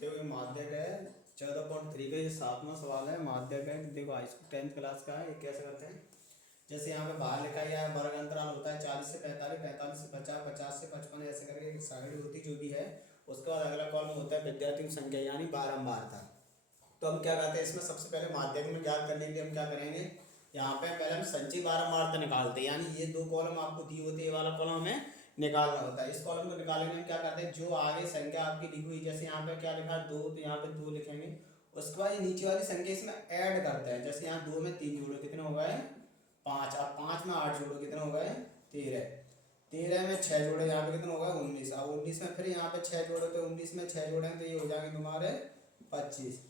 देखो ये माध्यक है 14.3 का, ये 7वां सवाल है। माध्यक है, देखो हाई स्कूल 10th क्लास का है। ये कैसे करते हैं, जैसे यहाँ पे बाहर लिखा गया है वर्ग अंतराल होता है 40 से 45, 45 से 50, 50 से 55, ऐसे करके एक साइड होती जो भी है। उसके बाद अगला कॉलम होता है विद्यार्थियों की संख्या यानी बारंबारता। तो हम क्या करते हैं इसमें, सबसे पहले माध्यक में ज्ञात करने के लिए हम क्या करेंगे, यहाँ पे पहले हम संचयी बारंबारता निकालते हैं। यानी ये दो कॉलम आपको दी होती है, ये वाला कॉलम हमें निकालना होता है। इस कॉलम को निकालने में हम क्या करते हैं, जो आगे संख्या आपकी लिखी हुई, जैसे यहाँ पे क्या लिखा है 2, तो यहाँ पे 2 लिखेंगे। उसके बाद ये नीचे वाली संख्या इसमें ऐड करते हैं। जैसे यहाँ 2 में 3 जोड़ो कितने हो गए 5, अब 5 में 8 जोड़ो कितने हो गए 13, 13 में 6 जोड़े यहाँ पे कितने हो गए 19, अब 19 में फिर यहाँ पे 6 जोड़े, तो 19 में 6 जोड़े तो ये हो जाएंगे तुम्हारे 25।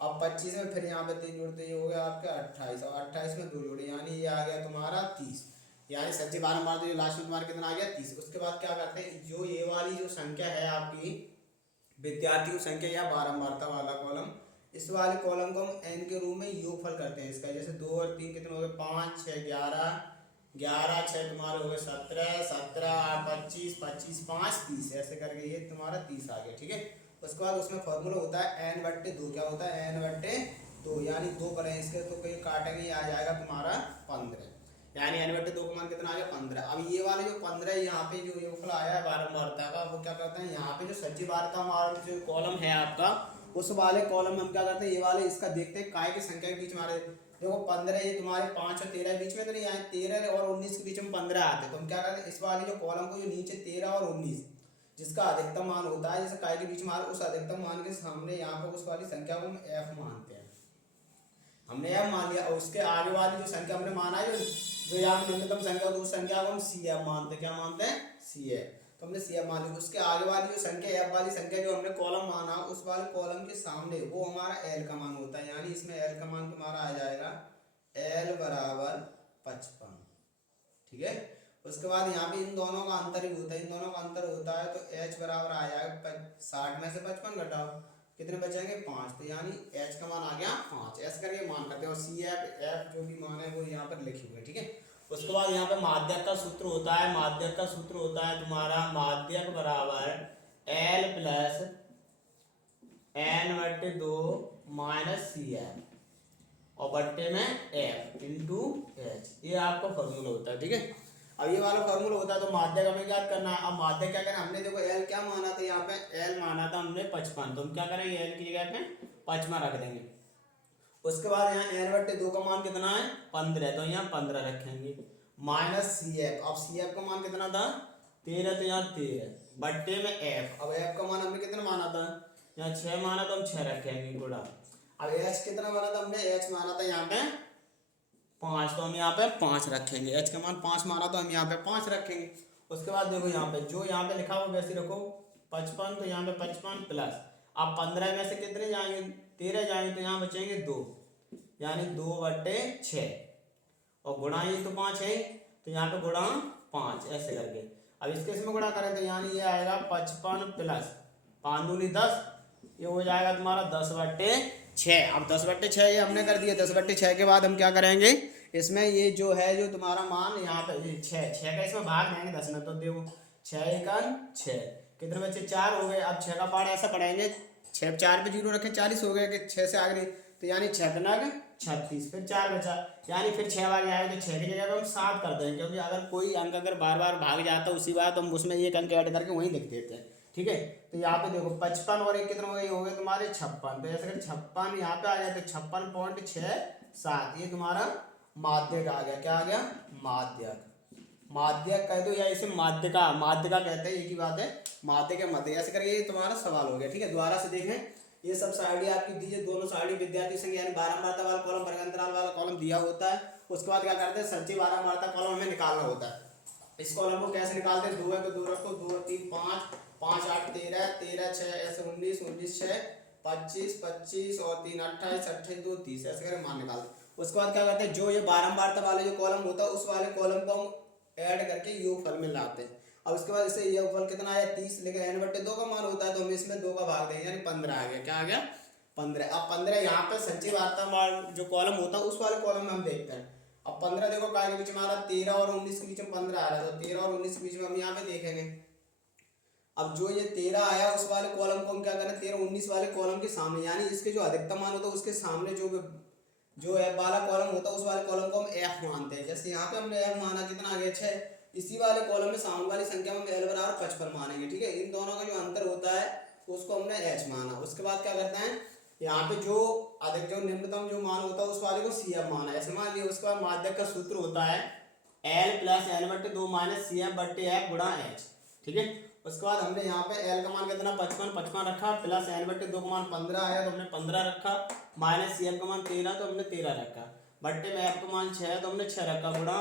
अब 25 में फिर यहाँ पे 3 जोड़ते ये हो गया आपके 28, और 28 में 2 जोड़े यानी ये आ गया तुम्हारा 30। यानी सच्ची बारंबार तो लास्ट में तुम्हारा कितना आ गया 30। उसके बाद क्या करते हैं, जो ये वाली जो संख्या है आपकी विद्यार्थियों संख्या या बारंबारता वाला कॉलम, इस वाले कॉलम को हम n के रूप में योगफल करते हैं इसका। जैसे 2 और 3 कितने हो गए 5, 6 11, 11 6 तुम्हारे हो गए 17, 17 25, 25 5 30, ऐसे करके ये तुम्हारा 30 आ गया। ठीक है, उसके बाद उसमें फॉर्मूला होता है n/2। क्या होता है n/2, यानी 2 करें इसके तो कहीं काटेंगे आ जाएगा तुम्हारा 15, यानी n/2 का मान कितना आ गया 15। अब ये वाले जो 15 यहाँ पे जो योगफल आया है बारंबारता का, वो क्या करते हैं यहाँ पे जो सच्ची बारता हमारा जो कॉलम है आपका, उस वाले कॉलम में हम क्या करते हैं, ये वाले इसका देखते हैं काय की संख्या के बीच में हमारे देखो 15, ये तुम्हारे 5 और 13 के बीच में तो नहीं आए, 13 और 19 के बीच में 15 आते हैं। तो हम क्या करते हैं, इस वाले जो कॉलम को जो नीचे 13 और 19 जिसका अधिकतम मान होता है, जैसे काय के बीच में आ रहा है, उस अधिकतम मान के सामने यहाँ पर उस वाली संख्या को हम f मानते हैं। हमने f मान लिया, और उसके आगे वाली जो संख्या हमने माना है, जो यहाँ पे न्यूनतम संख्या, तो उस संख्या को हम CF मानते हैं। क्या मानते हैं CF, तो हमने CF मान लिया। उसके आगे वाली जो संख्या f वाली संख्या जो हमने कॉलम माना, उस वाले कॉलम के सामने वो हमारा L का मान होता है। यानी इसमें L का मान तुम्हारा आ जाएगा L बराबर 55। ठीक है, उसके बाद यहाँ पे इन दोनों का अंतर ही होता है, इन दोनों का अंतर होता है, तो h बराबर आ जाएगा 60 में से 55 घटाओ कितने बचेंगे 5, तो यानी h का मान आ गया 5। ऐसे करके मान करते हैं, और CF जो भी मान है वो यहाँ पर लिखे हुए हैं। ठीक है, उसके बाद यहाँ पे माध्यक का सूत्र होता है, माध्यक का सूत्र होता है तुम्हारा माध्यक बराबर L plus n/2 minus CF और बट्टे में f इंटू एच, ये आपका फॉर्मूला होता है। ठीक है, अब ये वाला फॉर्मूला होता है, तो माध्यक हमें याद करना है। अब माध्यक क्या करें, हमने देखो L क्या माना था, यहाँ पे L माना था हमने 55, तो हम क्या करेंगे L की जगह पे 55 रख देंगे। उसके बाद यहाँ n/2 का मान कितना है 15, तो यहाँ 15 रखेंगे माइनस CF। अब CF का मान कितना था 13, तो यहाँ 13 बट्टे में f। अब f का मान हमने कितना माना था, यहाँ 6 माना, तो हम 6 रखेंगे गुणा। अब h कितना माना था हमने, h माना था यहाँ पे 5, तो हम यहाँ पे 5 रखेंगे। h का मान 5 माना, तो हम यहाँ पे 5 रखेंगे। उसके बाद देखो यहाँ पे जो यहाँ पे लिखा हुआ वैसे रखो 55, तो यहाँ पे 55 प्लस, अब 15 में से कितने जाएंगे 13 जाएंगे, तो यहाँ बचेंगे 2, यानी 2/6, और गुणा ये तो 5 है, तो यहाँ पे गुणा 5 ऐसे करके। अब इसके इसमें गुणा करें तो यानी ये आएगा 55 प्लस 5 दूनी 10, ये हो जाएगा तुम्हारा 10/6। अब 10/6 ये हमने कर दिया। 10/6 के बाद हम क्या करेंगे, इसमें ये जो है जो तुम्हारा मान यहाँ पे 6 का इसमें भाग देंगे 10 में, तो देखो 6 एकन 6 कितने बच्चे 4 हो गए। अब 6 का पार्ट ऐसा पढ़ाएंगे, 6 4 पे 0 रखे 40 हो गए कि 6 से आगे, तो यानी 6 36, फिर 4 बचा, यानी फिर 6 बार आएगा, तो 6 की जगह पे हम 7 कर देंगे, क्योंकि अगर कोई अंक अगर बार बार भाग जाता है उसी बार, तो हम उसमें एक अंक ऐड करके वहीं लिख देते हैं। ठीक है, तो यहाँ पे देखो 55 और एक कितना हो गए तुम्हारे 56, तो ऐसे 56 यहाँ पे आ गया, तो 56.67 ये तुम्हारा माध्यक आ गया। क्या आ गया माध्यक, माध्यक कह दो या इसे माध्यका, माध्यका कहते हैं, एक ही बात है, माध्यक या मध्य, ऐसे करके ये तुम्हारा सवाल हो गया। ठीक है, दोबारा से देखें, ये सब साइड आपकी दीजिए, दोनों साइड विद्यार्थी संख्या यानी बारंबारता वाला कॉलम वर्ग अंतराल वाला कॉलम दिया होता है। उसके बाद क्या करते हैं, संचयी बारंबारता कॉलम हमें निकालना होता है। इस कॉलम को कैसे निकालते हैं, 2 है तो 2 रखो, 2 और 3 5, 5 8 13, 13 6 ऐसे 19, 19 6 25, 25 और 3 28, 28 2 30, ऐसे करके मान निकालते हैं। उसके बाद क्या करते हैं, जो ये बारंबारता वाले जो कॉलम होता है उस वाले कॉलम को हम ऐड करके योगफल में लाते हैं। अब उसके बाद इससे योगफल कितना आया 30, लेकिन n/2 का मान होता है, तो हम इसमें 2 का भाग देंगे, यानी 15 आ गया। क्या आ गया 15। अब 15 यहाँ पे संचयी वार्ता जो कॉलम होता है उस वाले कॉलम में हम देखते हैं। अब 15 देखो काय के बीच में आ रहा है, 13 और 19 के बीच में 15 आ रहा है, तो 13 और 19 के बीच में हम यहाँ पे देखेंगे। अब जो ये 13 आया उस वाले कॉलम को हम क्या करें, 13 19 वाले कॉलम के सामने, यानी इसके जो अधिकतम मान होता है उसके सामने जो एफ वाला कॉलम होता है उस वाले कॉलम को हम एफ मानते हैं। जैसे यहाँ पे हमने एफ माना, कितना आ गया 6, इसी वाले कॉलम में सामने वाली संख्या में एल बराबर 55 मानेंगे, ठीक है। इन दोनों का जो अंतर होता है उसको हमने एच माना। उसके बाद क्या करते हैं, यहाँ पे जो निम्नतम जो मान होता है उस वाले को सी एफ माना, ऐसे मान लिया। उसके बाद माध्यक का सूत्र होता है एल प्लस एन बट्टे 2 माइनस सी एफ बट्टे एफ गुणा एच, ठीक है। उसके बाद हमने यहाँ पे एल का मान कितना 55 रखा, प्लस एन बट्टे 2 का मान 15 आया तो हमने 15 रखा, माइनस सी एफ का मान 13 तो हमने 13 रखा, बट्टे में एफ का मान 6 है तो हमने 6 रखा, गुणा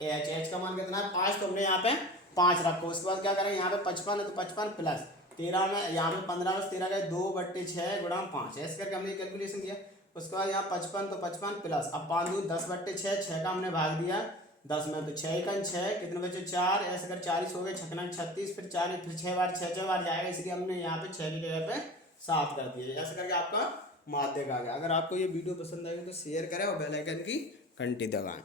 एच का मान कितना है 5 तो हमने यहाँ पे 5 रखा। उसके बाद क्या करें, यहाँ पे 55 है तो 55 प्लस 13 में, यहाँ पे 15 में 13 गए 2 बट्टे 6 गुणा 5, ऐसे करके हमने कैलकुलेशन किया। उसके बाद यहाँ 55 तो 55 प्लस, अब 5 दूर 10 बट्टे 6, 6 का हमने भाग दिया 10 में, तो 6 का 6 कितने बचे 4, ऐसे कर 40 हो गए, 6 36, फिर 40, फिर 6 बार 6 बार जाएगा, इसलिए हमने यहाँ पे 6 की जगह पे 7 कर दिया। ऐसे करके आपका माध्यक आ गया। अगर आपको ये वीडियो पसंद आएगी तो शेयर करें और बेल आइकन की घंटी दबाएं।